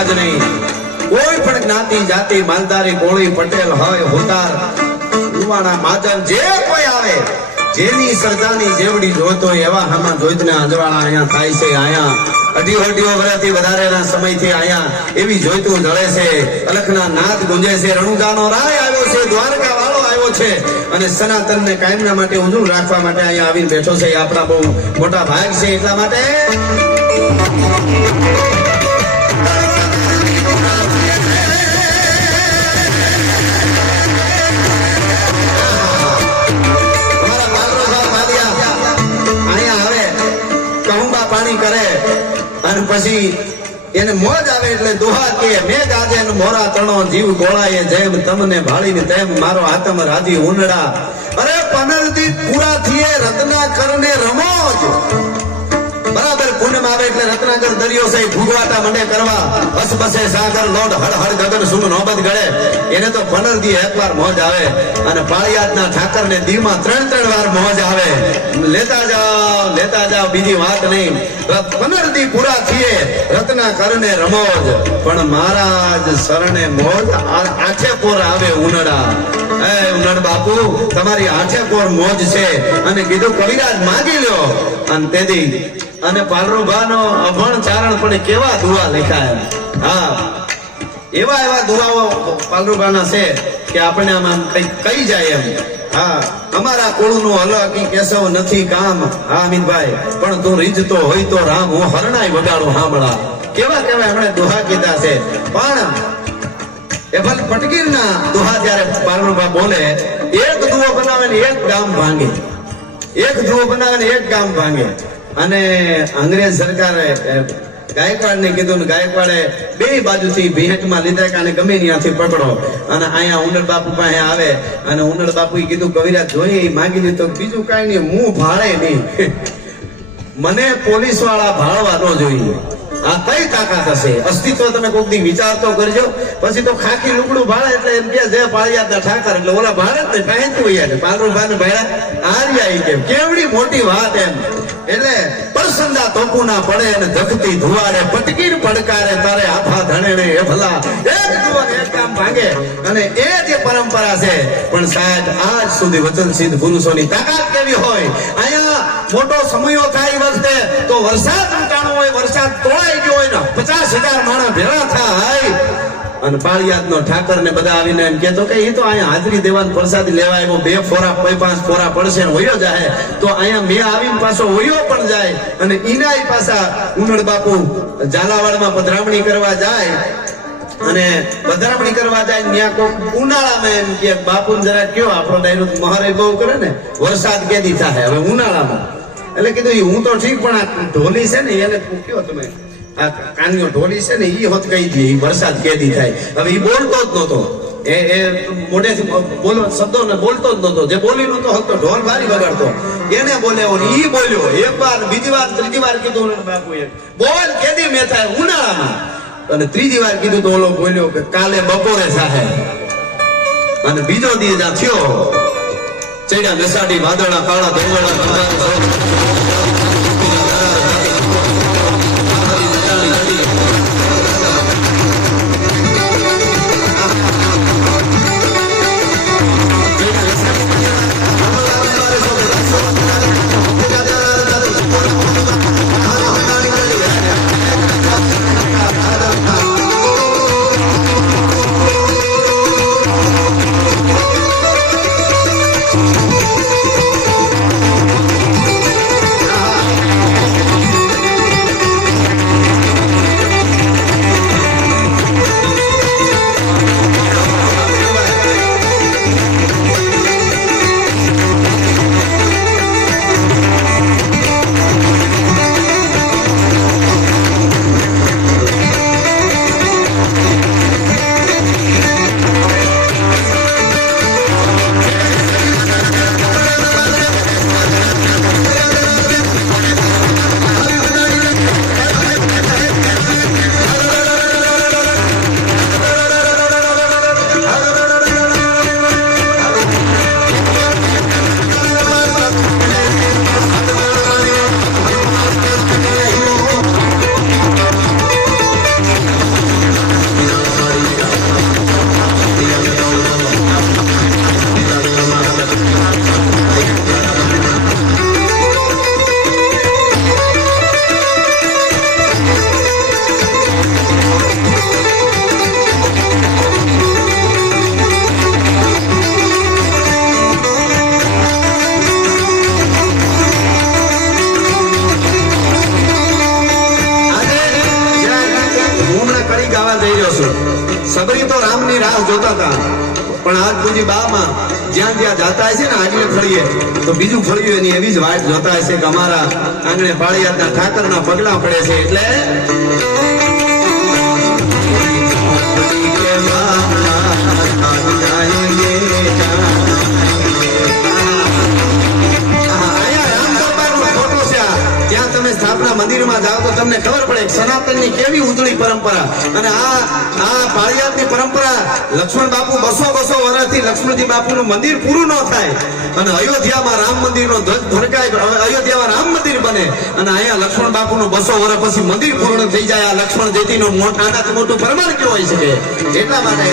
સમાજ નહીં, કોઈ પણ જ્ઞાતિ જાતિ માલધારી કોળી પટેલ હોય હોતાર ઉવાણા માજન જે કોઈ આવે જેની સરજાની જેવડી જોતો એવા હામાં જોઈતને અંજવાળા અહીંયા થાય છે. અહીંયા અઢીઓ વર્ષથી વધારેના સમયથી અહીંયા એવી જોઈતું જળે છે, અલખના નાદ ગુંજે છે, રણુજાનો રાય આવ્યો છે, દ્વારકા વાળો આવ્યો છે અને સનાતનને કાયમના માટે ઉજળું રાખવા માટે અહીંયા આવીને બેઠો છે. આપણા બહુ મોટા ભાગ છે. એટલા માટે પાણી કરે અને પછી એને મોજ આવે એટલે દોહા કે મેઘ આજે મોરા તણો જીવ ગોળાએ જેમ તમને ભાળીને તેમ મારો આત્મ રાજી ઉનડા. અરે 15 દી પૂરા થઈએ રત્નાકર ને રમોજ. બરાબર પૂનમ આવે એટલે રત્નાકર દરિયો છે ભૂગવાટા મંડે કરવા, બસ બસે સાગર લોટ હળ ગગન સુમ નોબત ગળે. એને તો 15 દી એકવાર મોજ આવે અને પાળિયાદના ઠાકર ને દીમાં 3 વાર મોજ આવે. લેતા જાઓ બીજી વાત નહીં. 15 દી પૂરા થઈએ રત્નાકર ને રમોજ, પણ મહારાજ શરણે મોજ આઠે પોર આવે ઉનડા. એ ઉનડ બાપુ તમારી આઠે પોર મોજ છે. અને કીધું કવિરાજ માગી લ્યો. અને તેથી અને પાલરુભાનો અભણ ચારણ પણ કેવા દુઆ લખાયા. હા, એવા દુઆઓ પાલરુભાના છે કે આપણે આમાં કઈ કહી જાય એમ. હા, અમારા કુળનું અલગ કેશવ નથી કામ. હા અમિતભાઈ, પણ તું રીજતો હોય તો રામ, હું હરણાઈ વગાડું સાંભળા. કેવા એમણે દુહા કીધા છે. પણ એ ભલે પટગીરના દુહા જ્યારે પાલરુભા બોલે, એક દુઓ બનાવે ને એક ગામ ભાંગે, એક દુઓ બનાવે ને એક ગામ ભાંગે. અને અંગ્રેજ સરકારે ગાયકવાડ ને કીધું ને ગાયકવાડે બે બાજુથી ભેટમાં લીધા કે આને ગમે ત્યાંથી પકડો. અને અહીંયા ઉનડ બાપુ પાસે આવે અને ઉનડ બાપુએ કીધું કવિરાજ જોઈએ માગી લીધો, બીજું કઈ નહીં, હું ભાળે નહીં, મને પોલીસ વાળા ભાળવા ન જોઈએ. આ કઈ તાકાત હશે? અસ્તિત્વ તમે કોઈક દી વિચાર તો કરજો. પછી તો ખાખી લુગડું ભાળે એટલે એમ કે જે પાળિયાદના ઠાકર એટલે ઓલા ભાળે જ ને પહેરતું હોય. પાલરુભાઈ ભાડા આર્યા કેમ કેવડી મોટી વાત એમ. એટલે પરસંદા તોપુના પડે અને ધકતી ધુવાડે પટકીર પડકારે તારે આફા ધણે એ ભલા એક દુવા એક કામ ભાંગે. અને એ જે પરંપરા છે. પણ સાહેબ આજ સુધી વચન સિદ્ધ પુરુષોની તાકાત કેવી હોય. અહીંયા મોટો સમયો થાય વખતે તો વરસાદ ઉટાણો હોય, વરસાદ તોળાઈ ગયો હોય ને 50,000 માણસ ભેળા થાય અને પાળિયાદનો ઠાકર ને બધા આવીને એમ કેતો કે એ તો અહીંયા હાજરી દેવાનું પ્રસાદી લેવા આવ્યો, 2 ફોરા 5 ફોરા પડશે ને હોયો જાય. તો અહીંયા મેં આવીને પાછો હોયો પણ જાય. અને ઈનાય પાછા ઉનડ બાપુ ઝાલાવાડમાં પધરામણી કરવા જાય અને પધરામણી કરવા જાય ત્યાં કોઈ ઉનાળામાં એમ કે બાપુ જરા કયો આપણો ડાયરો મહારે બહુ કરે ને વરસાદ કેદી થાય હવે ઉનાળામાં. એટલે કીધું હું તો ઠીક પણ આ ઢોલી છે ને એને કયો તમે આ કાનીઓ ઢોલી છે ને ઈ હોત કહી દે વરસાદ કેદી થાય. હવે ઈ બોલતો જ નતો, એ મોઢેથી બોલો શબ્દો ને બોલતો જ નતો. જે બોલી નતો હતો ઢોલ ભારી વગાડતો એને બોલ્યો ને ઈ બોલ્યો. એક વાર, બીજી વાર, ત્રીજી વાર કીધું બાપુએ બોલ કેદી મેં થાય ઉનાળામાં. અને ત્રીજી વાર કીધું તો ઓલો બોલ્યો કે કાલે બપોરે સાહે. અને બીજો દી જ્યાં થયો ચડ્યા નસાડી વાદળા કાળા ધોળા હમણાં કડી ગાવા જઈ રહ્યો છું. સબરી તો રામની રાહ જોતા હતા, પણ આજ પૂજી બામાં જ્યાં જ્યાં જાતા હશે ને આગળ ફળીએ તો બીજું ફળ્યું એની એવી જ વાટ જોતા હશે કે અમારા આંગણે પાળિયાદના ઠાકરના પગલા પડે છે. એટલે સ્થાપના મંદિરમાં જાઓ તો તમને ખબર પડે સનાતનની કેવી ઉજળી પરંપરા. અને આ પાળિયાદની પરંપરા લક્ષ્મણ બાપુ 200 વર્ષથી લક્ષ્મણજી બાપુનું મંદિર પૂરું ન થાય અને અયોધ્યામાં રામ મંદિરનો ધ્વજ ફરકાય, અયોધ્યામાં રામ મંદિર બને અને અહીંયા લક્ષ્મણ બાપુનું 200 વર્ષ પછી મંદિર પૂર્ણ થઈ જાય. આ લક્ષ્મણ જેતીનું નાનાથી મોટું પ્રમાણ કેવું હોય શકે. એટલા માટે